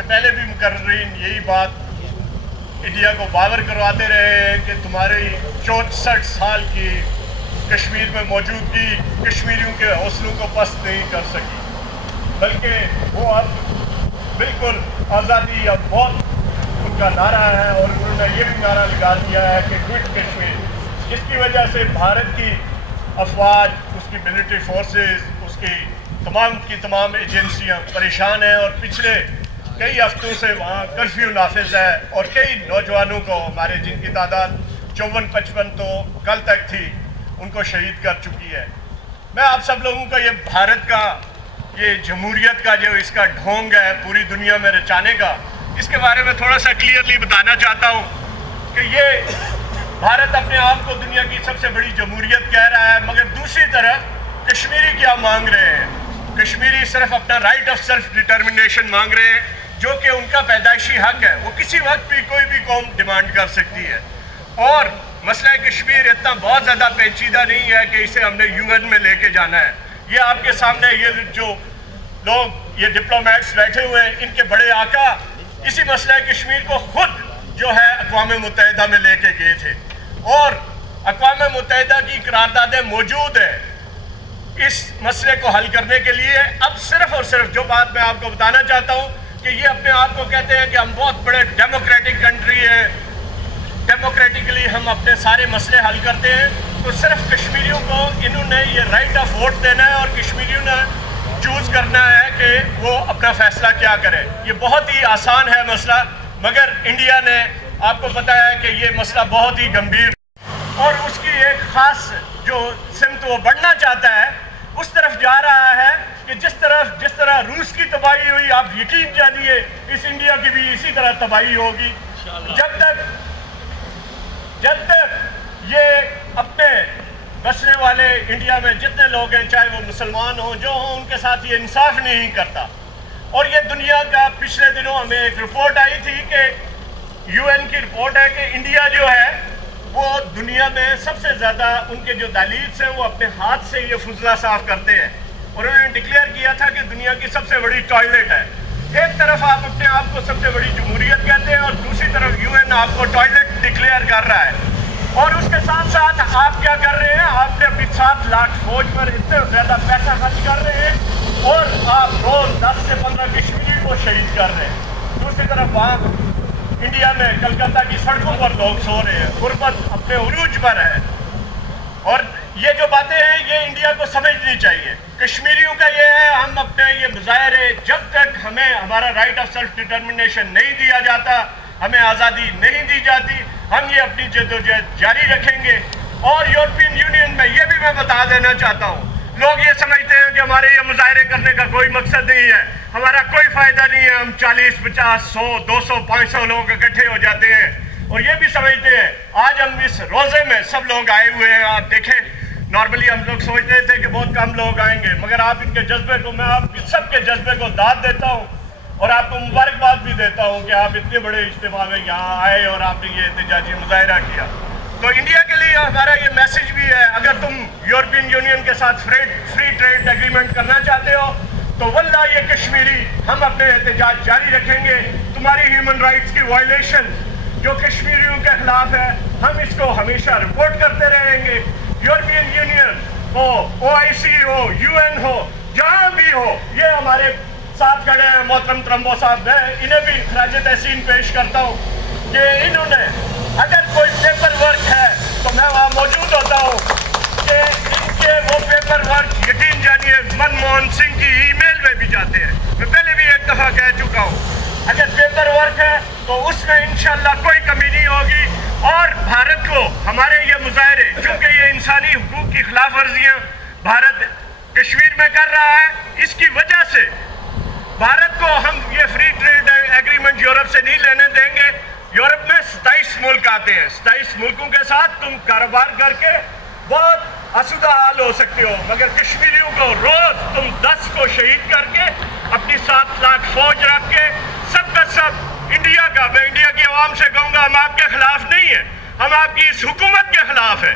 इससे पहले भी मुकर्रीन यही बात इंडिया को बावर करवाते रहे हैं कि तुम्हारी 64 साल की कश्मीर में मौजूदगी कश्मीरियों के हौसलों को पस्त नहीं कर सकी, बल्कि वो अब बिल्कुल आज़ादी अब बहुत उनका नारा है और उन्होंने ये भी नारा लगा दिया है कि क्विट कश्मीर, जिसकी वजह से भारत की अफवाज, उसकी मिलिट्री फोर्सेस, उसकी तमाम एजेंसियां परेशान हैं और पिछले कई हफ्तों से वहाँ कर्फ्यू नाफिज है और कई नौजवानों को हमारे जिनकी तादाद 54-55 तो कल तक थी उनको शहीद कर चुकी है। मैं आप सब लोगों को ये भारत का ये जमहूरियत का जो इसका ढोंग है पूरी दुनिया में रचाने का, इसके बारे में थोड़ा सा क्लियरली बताना चाहता हूँ कि ये भारत अपने आप को दुनिया की सबसे बड़ी जमहूरियत कह रहा है, मगर दूसरी तरफ कश्मीरी क्या मांग रहे हैं? कश्मीरी सिर्फ अपना राइट ऑफ सेल्फ डिटर्मिनेशन मांग रहे हैं, जो कि उनका पैदाइशी हक है, वो किसी वक्त भी कोई भी कौम डिमांड कर सकती है। और मसला कश्मीर इतना बहुत ज़्यादा पेचीदा नहीं है कि इसे हमने यूएन में लेके जाना है। ये आपके सामने ये जो लोग ये डिप्लोमेट्स बैठे हुए हैं, इनके बड़े आका इसी मसला कश्मीर को खुद जो है अक़वाम मुत्तहिदा में लेके गए थे और अक़वाम मुत्तहिदा की करारदादें मौजूद है इस मसले को हल करने के लिए। अब सिर्फ और सिर्फ जो बात मैं आपको बताना चाहता हूँ कि ये अपने आप को कहते हैं कि हम बहुत बड़े डेमोक्रेटिक कंट्री है, डेमोक्रेटिकली हम अपने सारे मसले हल करते हैं, तो सिर्फ कश्मीरियों को इन्होंने ये राइट ऑफ वोट देना है और कश्मीरियों ने चूज़ करना है कि वो अपना फैसला क्या करें। ये बहुत ही आसान है मसला, मगर इंडिया ने आपको पता है कि ये मसला बहुत ही गंभीर और उसकी एक ख़ास जो सिमत वो बढ़ना चाहता है उस तरफ जा रहा है कि जिस तरह रूस की तबाही हुई, आप यकीन जानिए इस इंडिया की भी इसी तरह तबाही होगी। जब तक ये अपने बसने वाले इंडिया में जितने लोग हैं, चाहे वो मुसलमान हों जो हों, उनके साथ ये इंसाफ नहीं करता। और ये दुनिया का पिछले दिनों हमें एक रिपोर्ट आई थी कि यूएन की रिपोर्ट है कि इंडिया जो है वो दुनिया में सबसे ज़्यादा उनके जो दालील्स हैं वो अपने हाथ से ये फुजला साफ करते हैं और उन्होंने डिक्लेयर किया था कि दुनिया की सबसे बड़ी टॉयलेट है। एक तरफ आप अपने आप को सबसे बड़ी जमहूरियत कहते हैं और दूसरी तरफ यूएन आपको टॉयलेट डिक्लेयर कर रहा है। और उसके साथ साथ आप क्या कर रहे हैं? आपने अपनी 7 लाख फौज पर इतने ज़्यादा पैसा खर्च कर रहे हैं और आप रोज़ 10 से 15 कश्मीरी को शहीद कर रहे हैं। दूसरी तरफ वहाँ इंडिया में कलकत्ता की सड़कों पर लोग सो रहे हैं, गुर्बत अपने उरूज पर है। और ये जो बातें हैं ये इंडिया को समझनी चाहिए। कश्मीरियों का ये है, हम अपने ये मुजाहरे जब तक हमें हमारा राइट ऑफ सेल्फ डिटर्मिनेशन नहीं दिया जाता, हमें आज़ादी नहीं दी जाती, हम ये अपनी जद्दोजहद जारी रखेंगे। और यूरोपियन यूनियन में ये भी मैं बता देना चाहता हूँ, लोग ये समझते हैं कि हमारे ये मुजाहरे करने का कोई मकसद नहीं है, हमारा कोई फ़ायदा नहीं है, हम 40, 50, 100, 200, 500 लोग इकट्ठे हो जाते हैं। और ये भी समझते हैं आज हम इस रोज़े में सब लोग आए हुए हैं। आप देखें, नॉर्मली हम लोग सोचते थे कि बहुत कम लोग आएंगे, मगर आप इनके जज्बे को, मैं आप सबके जज्बे को दाद देता हूँ और आपको मुबारकबाद भी देता हूँ कि आप इतने बड़े इज्तिमा में यहाँ आए और आपने ये एहतजाजी मुजाहरा किया। तो इंडिया के लिए हमारा ये मैसेज भी है, अगर तुम यूरोपियन यूनियन के साथ फ्री ट्रेड एग्रीमेंट करना चाहते हो तो वल्लाह ये कश्मीरी हम अपने एहतजाज जारी रखेंगे। तुम्हारी ह्यूमन राइट्स की वायलेशन जो कश्मीरियों के खिलाफ है, हम इसको हमेशा रिपोर्ट करते रहेंगे। यूरोपियन यूनियन हो, OIC हो, UN हो, जहाँ भी हो, ये हमारे साथ खड़े हैं मोहतरम ट्रम्बो साहब। मैं इन्हें भी खराज तहसीन पेश करता हूँ कि इन्होंने अगर कोई पेपर वर्क है तो मैं वहाँ मौजूद होता हूँ कि इनके वो पेपर वर्क यकीन जानिए मनमोहन सिंह की ईमेल में भी जाते हैं। मैं पहले भी एक दफ़ा कह चुका हूँ, अगर पेपर वर्क है तो उसमें इंशाल्लाह कोई कमी नहीं होगी। और भारत को हमारे ये मुजाहरे, क्योंकि ये इंसानी हुकूक की खिलाफ वर्जियाँ भारत कश्मीर में कर रहा है, इसकी वजह से भारत को हम ये फ्री ट्रेड एग्रीमेंट यूरोप से नहीं लेने देंगे। यूरोप में 27 मुल्क आते हैं, 27 मुल्कों के साथ तुम कारोबार करके बहुत आसूदा हाल हो सकते हो, मगर कश्मीरियों को रोज तुम 10 को शहीद करके अपनी 7 लाख फौज रख के सबका सब इंडिया का, मैं इंडिया की आवाम से कहूँगा, हम आपके खिलाफ नहीं है, हम आपकी इस हुकूमत के खिलाफ है।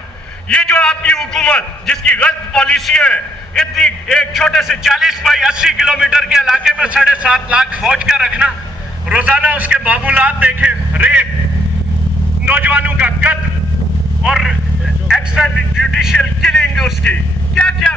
ये जो आपकी हुकूमत जिसकी गलत पॉलिसियाँ है, इतनी एक छोटे से 40 बाई 80 किलोमीटर के इलाके में 7.5 लाख फौज का रखना, روزانہ اس کے معمولات دیکھیں، ریپ، نوجوانوں کا قتل اور ایکسٹرا جوڈیشل کلنگ اس کی، کیا کیا